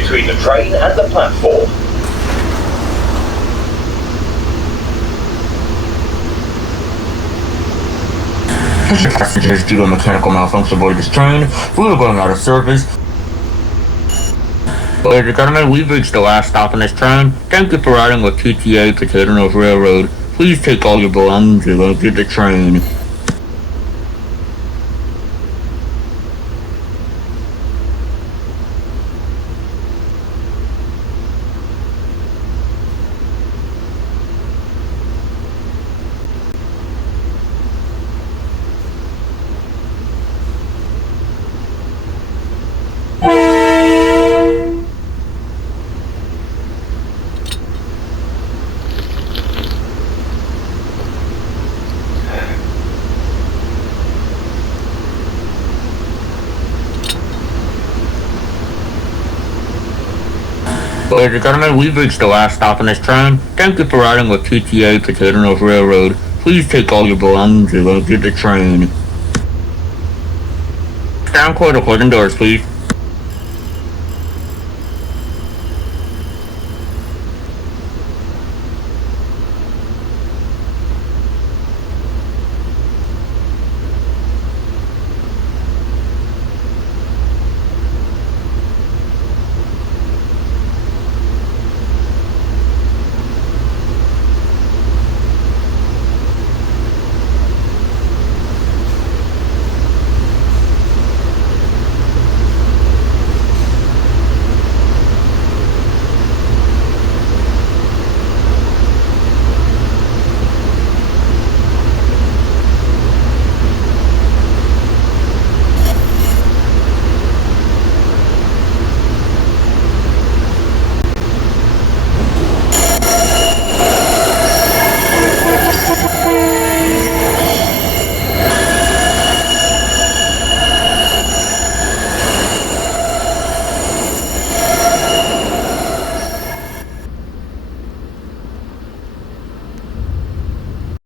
between the train and the platform. Passengers, due to a mechanical malfunction aboard this train, we are going out of service. Ladies and gentlemen, we've reached the last stop on this train. Thank you for riding with PTA Railroad. Please take all your belongings and exit the train. Ladies and gentlemen, we've reached the last stop on this train. Thank you for riding with PTA Railroad. Please take all your belongings and exit the train. Stand clear to closing doors, please.